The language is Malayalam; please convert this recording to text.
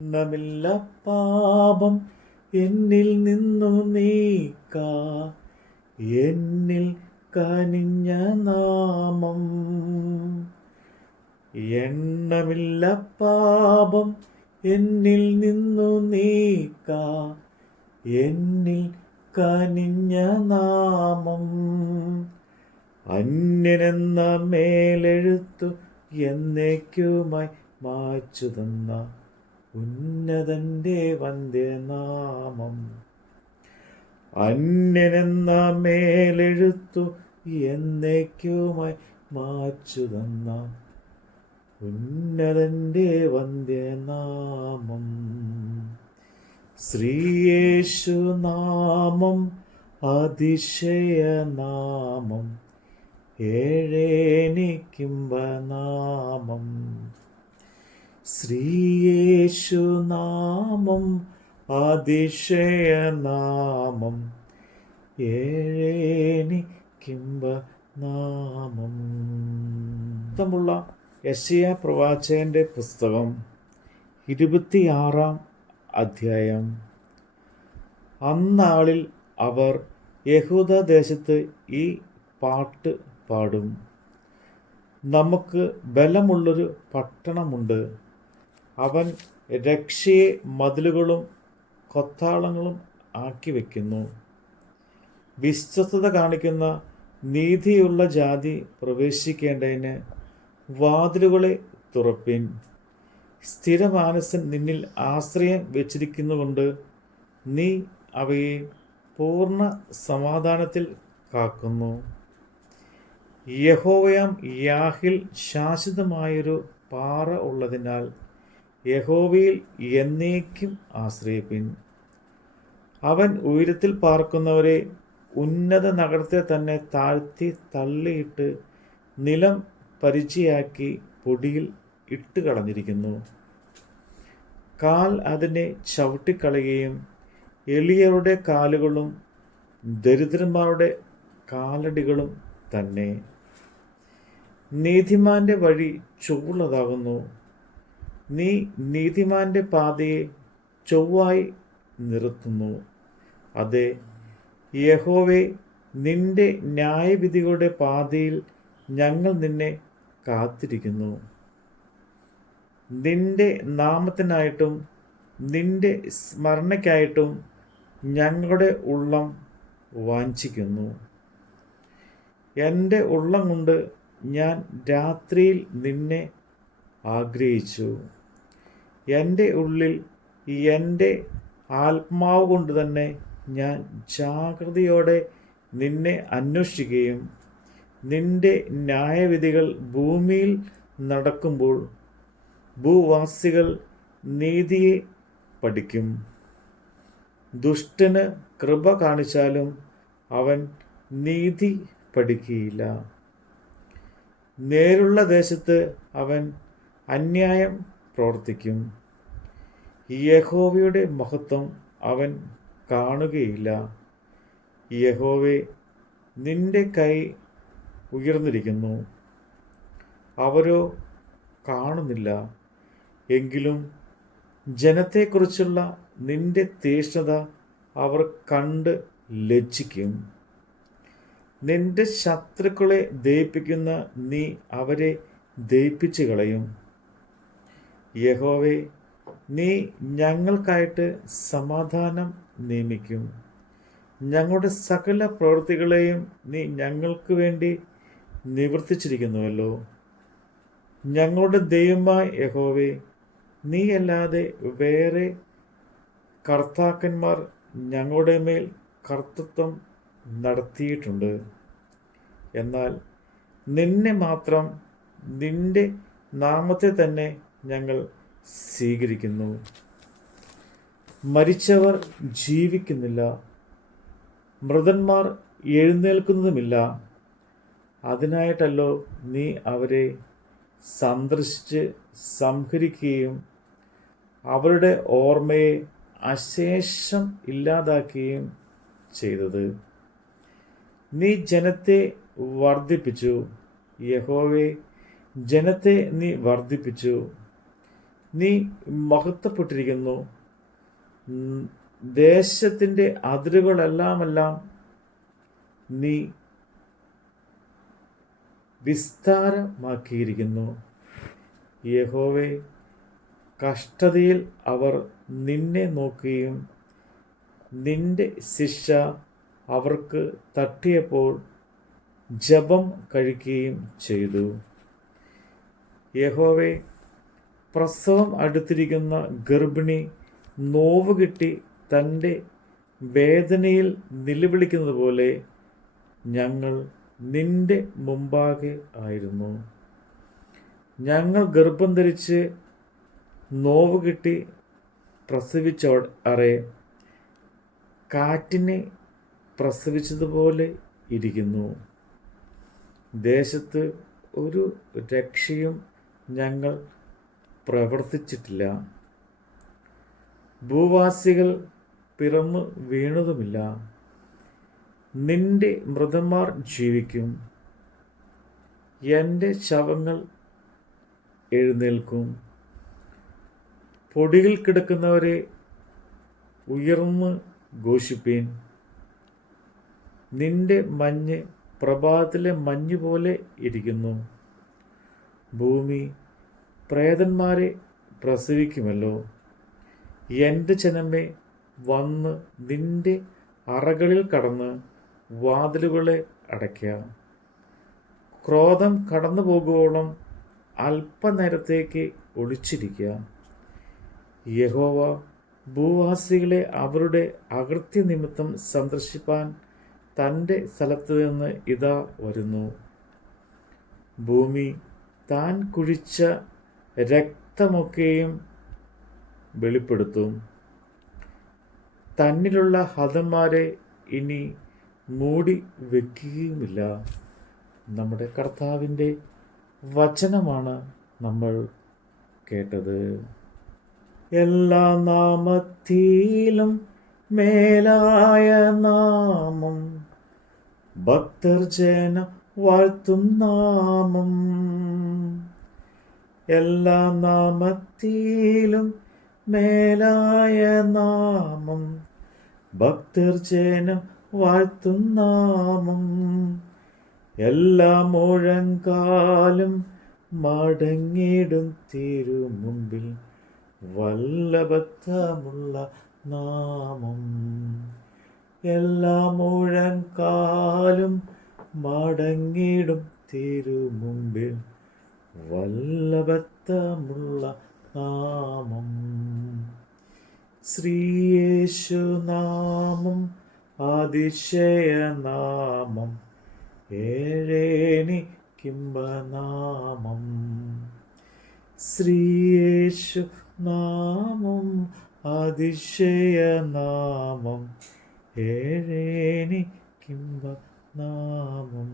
എണ്ണമില്ല പാപം എന്നിൽ നിന്നു നീക്ക. എന്നിൽ കനിഞ്ഞ നാമം. എണ്ണമില്ല പാപം എന്നിൽ നിന്നു നീക്ക. എന്നിൽ കനിഞ്ഞ നാമം. അന്യനെന്ന മേലെഴുത്തു എന്നേക്കുമായി മാച്ചു തന്ന ഉന്നതന്റെ വന്ദ്യനാമം അന്യനെന്ന മേലെഴുത്തു എന്നേക്കുമായി മാച്ചു തന്ന. ഉന്നതന്റെ വന്ദ്യനാമം ശ്രീയേശു നാമം അതിശയനാമം ഏഴേനിക്കുംബനാമം ശ്രീയേശുനാമം അതിശയനാമം ഏഴേനി കിംബ നാമം മുള്ള യശയ പ്രവാചകന്റെ പുസ്തകം ഇരുപത്തിയാറാം അധ്യായം. അന്നാളിൽ അവർ യഹൂദദേശത്ത് ഈ പാട്ട് പാടും. നമുക്ക് ബലമുള്ളൊരു പട്ടണമുണ്ട്. അവൻ രക്ഷയെ മതിലുകളും കൊത്താളങ്ങളും ആക്കി വയ്ക്കുന്നു വിശ്വസ്തത കാണിക്കുന്ന നീതിയുള്ള ജാതി പ്രവേശിക്കേണ്ടതിന് വാതിലുകളെ തുറപ്പിൻ. സ്ഥിരമാനസൻ നിന്നിൽ ആശ്രയം വെച്ചിരിക്കുന്നുകൊണ്ട് നീ അവയെ പൂർണ സമാധാനത്തിൽ കാക്കുന്നു. യഹോവയാം യാഹിൽ ശാശ്വതമായൊരു പാറ ഉള്ളതിനാൽ യഹോവയിൽ എന്നേക്കും ആശ്രയിപ്പിൻ. അവൻ ഉയരത്തിൽ പാർക്കുന്നവരെ ഉന്നത നഗരത്തെ തന്നെ താഴ്ത്തി തള്ളിയിട്ട് നിലം പരിചയാക്കി പൊടിയിൽ ഇട്ട് കളഞ്ഞിരിക്കുന്നു. കാൽ അതിനെ ചവിട്ടിക്കളയുകയും എളിയവരുടെ കാലുകളും ദരിദ്രന്മാരുടെ കാലടികളും തന്നെ. നീതിമാന്റെ വഴി ചൊവ്വുള്ളതാകുന്നു നീ നീതിമാന്റെ പാതയെ ചൊവ്വായി നിർത്തുന്നു. അതെ യഹോവെ നിന്റെ ന്യായവിധികളുടെ പാതയിൽ ഞങ്ങൾ നിന്നെ കാത്തിരിക്കുന്നു. നിന്റെ നാമത്തിനായിട്ടും നിന്റെ സ്മരണയ്ക്കായിട്ടും ഞങ്ങളുടെ ഉള്ളം വാഞ്ചിക്കുന്നു. എന്റെ ഉള്ളം കൊണ്ട് ഞാൻ രാത്രിയിൽ നിന്നെ ആഗ്രഹിച്ചു. എന്റെ ഉള്ളിൽ എന്റെ ആത്മാവ് കൊണ്ട് തന്നെ ഞാൻ ജാഗ്രതയോടെ നിന്നെ അന്വേഷിക്കുകയും നിന്റെ ന്യായവിധികൾ ഭൂമിയിൽ നടക്കുമ്പോൾ ഭൂവാസികൾ നീതിയെ പഠിക്കും. ദുഷ്ടന് കൃപ കാണിച്ചാലും അവൻ നീതി പഠിക്കുകയില്ല. നേരുള്ള ദേശത്ത് അവൻ അന്യായം പ്രവർത്തിക്കും. യഹോവയുടെ മഹത്വം അവൻ കാണുകയില്ല. യഹോവെ നിന്റെ കൈ ഉയർന്നിരിക്കുന്നു. അവരോ കാണുന്നില്ല. എങ്കിലും ജനത്തെക്കുറിച്ചുള്ള നിന്റെ തീഷ്ണത അവർ കണ്ട് ലജ്ജിക്കും. നിന്റെ ശത്രുക്കളെ ദയിപ്പിക്കുന്ന നീ അവരെ ദയിപ്പിച്ചു കളയും യഹോവേ നീ ഞങ്ങൾക്കായിട്ട് സമാധാനം നിയമിക്കും. ഞങ്ങളുടെ സകല പ്രവൃത്തികളെയും നീ ഞങ്ങൾക്ക് വേണ്ടി നിവർത്തിച്ചിരിക്കുന്നുവല്ലോ. ഞങ്ങളുടെ ദൈവമായ യഹോവേ നീയല്ലാതെ വേറെ കർത്താക്കന്മാർ ഞങ്ങളുടെ മേൽ കർത്തൃത്വം നടത്തിയിട്ടുണ്ട്. എന്നാൽ നിന്നെ മാത്രം നിന്റെ നാമത്തെ തന്നെ ഞങ്ങൾ സ്വീകരിക്കുന്നു. മരിച്ചവർ ജീവിക്കുന്നില്ല. മൃതന്മാർ എഴുന്നേൽക്കുന്നതുമില്ല. അതിനായിട്ടല്ലോ നീ അവരെ സന്ദർശിച്ച് സംഹരിക്കുകയും അവരുടെ ഓർമ്മയെ അശേഷം ഇല്ലാതാക്കുകയും ചെയ്തത്. നീ ജനത്തെ വർദ്ധിപ്പിച്ചു. യഹോവേ ജനത്തെ നീ വർദ്ധിപ്പിച്ചു. നീ മഹത്വപ്പെട്ടിരിക്കുന്നു. ദേശത്തിന്റെ അതിരുകളെല്ലാമെല്ലാം നീ വിസ്താരമാക്കിയിരിക്കുന്നു. യഹോവെ കഷ്ടതയിൽ അവർ നിന്നെ നോക്കുകയും നിന്റെ ശിക്ഷ അവർക്ക് തട്ടിയപ്പോൾ ജപം കഴിക്കുകയും ചെയ്തു. യഹോവേ പ്രസവം അടുത്തിരിക്കുന്ന ഗർഭിണി നോവ് കിട്ടി തന്റെ വേദനയിൽ നിലവിളിക്കുന്നത് പോലെ ഞങ്ങൾ നിന്റെ മുമ്പാകെ ആയിരുന്നു. ഞങ്ങൾ ഗർഭം ധരിച്ച് നോവ് കിട്ടി പ്രസവിച്ച അറേ കാറ്റിനെ പ്രസവിച്ചതുപോലെ ഇരിക്കുന്നു. ദേശത്ത് ഒരു രക്ഷയും ഞങ്ങൾ പ്രവർത്തിച്ചിട്ടില്ല. ഭൂവാസികൾ പിറന്നു വീണതുമില്ല. നിന്റെ മൃതന്മാർ ജീവിക്കും. എന്റെ ശവങ്ങൾ എഴുന്നേൽക്കും. പൊടിയിൽ കിടക്കുന്നവരെ ഉയർന്ന് ഘോഷിപ്പീൻ. നിന്റെ മഞ്ഞ് പ്രഭാതത്തിലെ മഞ്ഞ് പോലെ ഇരിക്കുന്നു. ഭൂമി പ്രേതന്മാരെ പ്രസവിക്കുമല്ലോ. എന്റെ ജനമേ വന്ന് നിന്റെ അറകളിൽ കടന്ന് വാതിലുകളെ അടയ്ക്കുക ക്രോധം കടന്നു പോകുവോളം അല്പനേരത്തേക്ക് ഒളിച്ചിരിക്കുക യഹോവ ഭൂവാസികളെ അവരുടെ അകൃത്യ നിമിത്തം സന്ദർശിപ്പാൻ തന്റെ സ്ഥലത്ത് നിന്ന് ഇതാ വരുന്നു. ഭൂമി താൻ കുഴിച്ച രക്തമൊക്കെയും വെളിപ്പെടുത്തും. തന്നിലുള്ള ഹതന്മാരെ ഇനി മൂടി വെക്കുകയുമില്ല. നമ്മുടെ കർത്താവിന്റെ വചനമാണ് നമ്മൾ കേട്ടത്. എല്ലാ നാമത്തിലും മേലായ നാമം ഭക്തർ ജന വാഴ്ത്തും നാമം. എല്ലാ നാമത്തിലും മേലായ നാമം. ഭക്തർ ജനം വാഴ്ത്തും നാമം. എല്ലാ മുഴങ്കാലും മടങ്ങിടും തിരുമുമ്പിൽ വല്ലഭത്തമുള്ള നാമം. എല്ലാ മുഴങ്കാലും മടങ്ങിടും തിരുമുമ്പിൽ വല്ലഭത്വമുള്ള നാമം. ശ്രീയേശുനാമം അതിശയനാമം ഏഴേണി കിംബനാമം ശ്രീയേശു നാമം അതിശയനാമം ഏഴേണി കിംബനാമം